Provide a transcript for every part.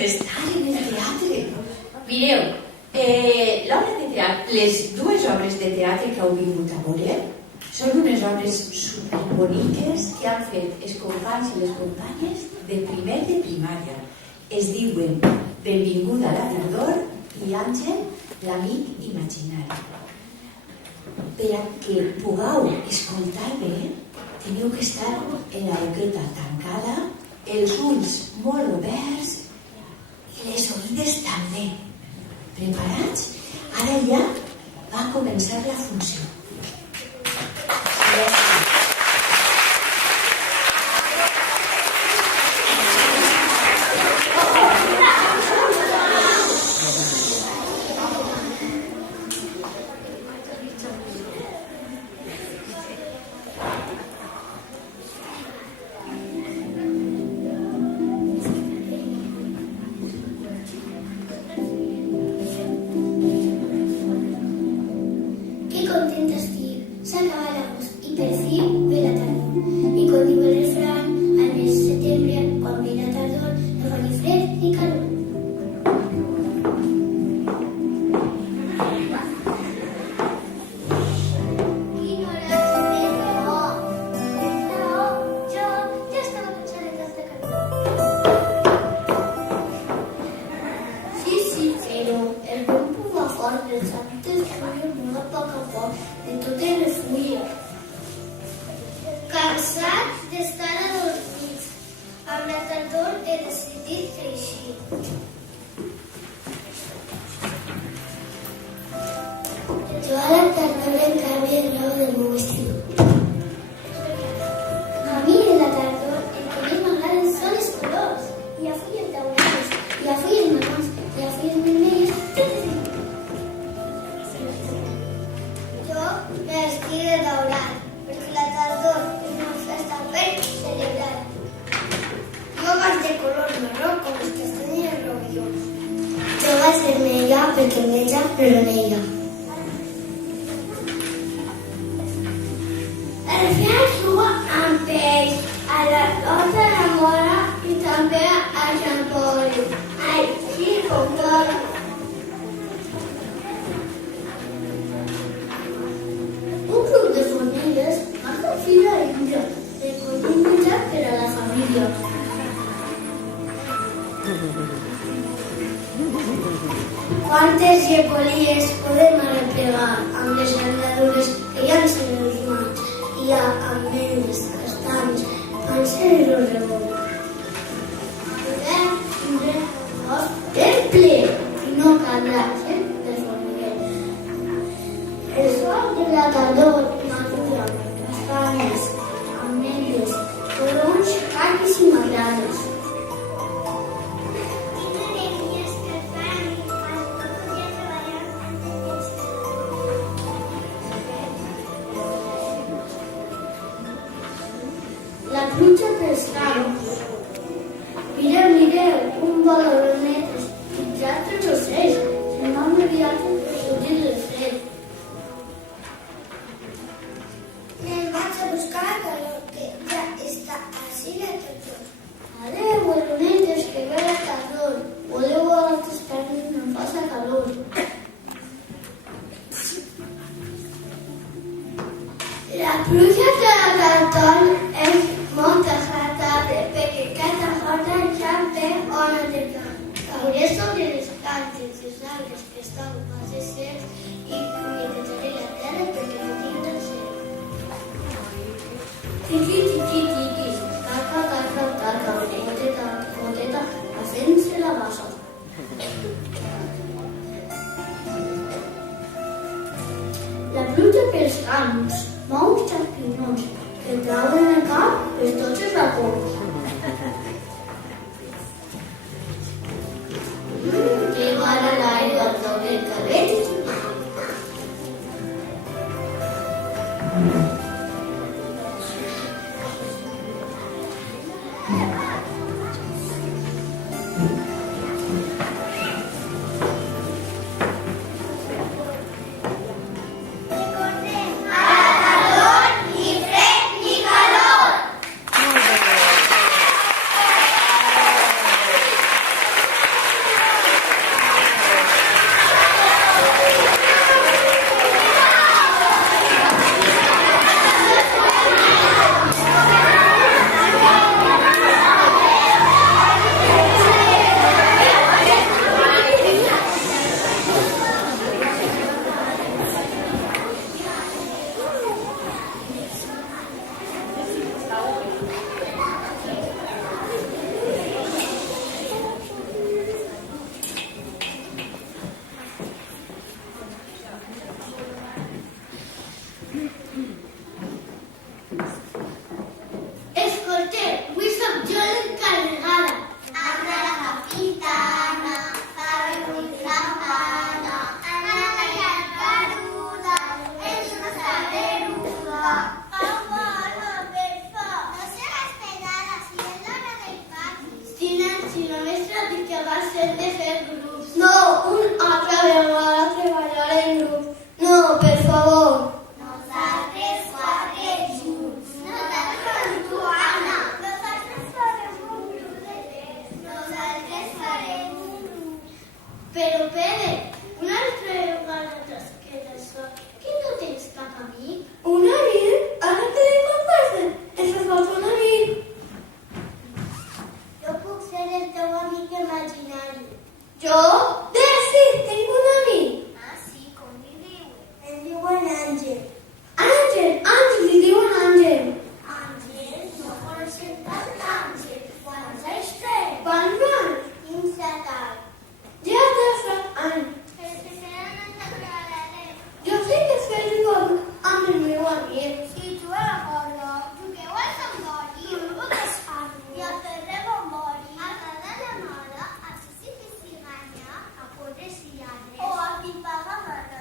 d'estar en el teatre. Mireu, l'obra de teatre, les dues obres de teatre que heu vingut a veure són unes obres superboniques que han fet els companys i les companyes de primer de primària. Es diuen Benvinguda a la tardor i Àngel, l'amic imaginari. Per a que pugueu escoltar bé, teniu que estar en la boqueta tancada, els ulls molt oberts i les oïdes també. Preparats? Ara ja va començar la funció. Quantes llepolies podem arreplegar amb les grandadures que hi ha en els mans? Hi ha ametlles, castanys, panses i rosegons. Podem tindre un cos ben ple i no caldrà ser de formiguer. El sol de la tardor madura castanyes, ametlles, torrons, canis i magranes. La pluja pels camps. Mireu, mireu, un vol d'oronetes pitjat els ocells. Se m'han enviat per sortir del fred. Me'n vaig a buscar la calor, que ja està així la tardor. Adeu, oronetes, que ve la tardor. Voleu a altres carnes, no em faça calor. La pluja de la tardor és molt agradable perquè cada forta ja té ona de caure sobre les plantes, els arbres que estan quasi secs i netejaré la terra perquè no tinc cel. Tiqui, tiqui, tiqui, taca, taca, taca, goteta, goteta, fent-se la bassa. La pluja pels camps mou xampinyons que trauen el cap per tots els racons. Que van a l'aire a trobar el cabell. Àngel. Àngel, li diuen Àngel. Àngel, no coneixem tant Àngel. Quants anys té? Quants anys? 15 anys. Ja té 7 anys. Jo sé que es fes jugar amb el meu amic. Si tu a la corda, jugueu al tambori. Jo no puc estar-ho. I a fer bombori. A cada la mare, a si que ganya, a poder si lladres. O a qui paga mare.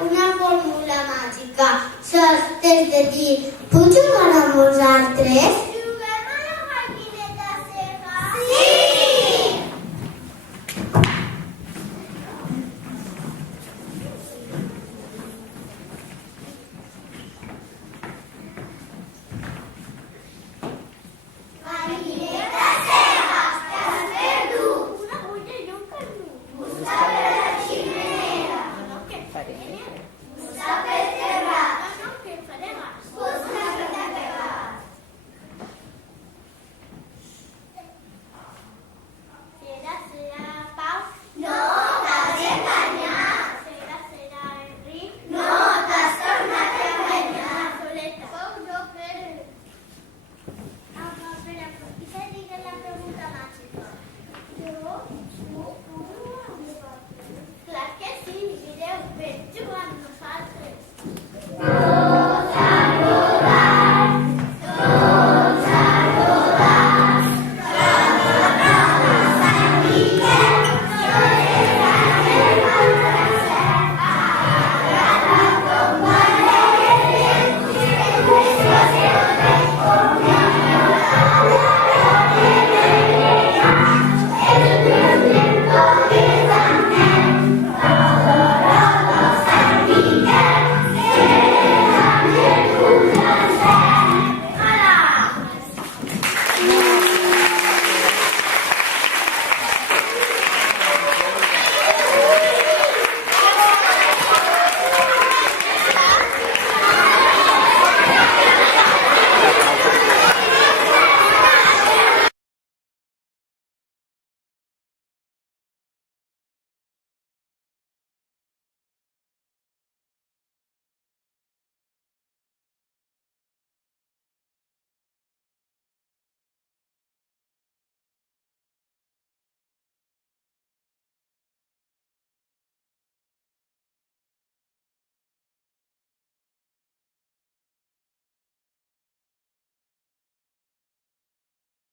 Una fórmula màgica. Saps des de dir, puc jugar amb vosaltres?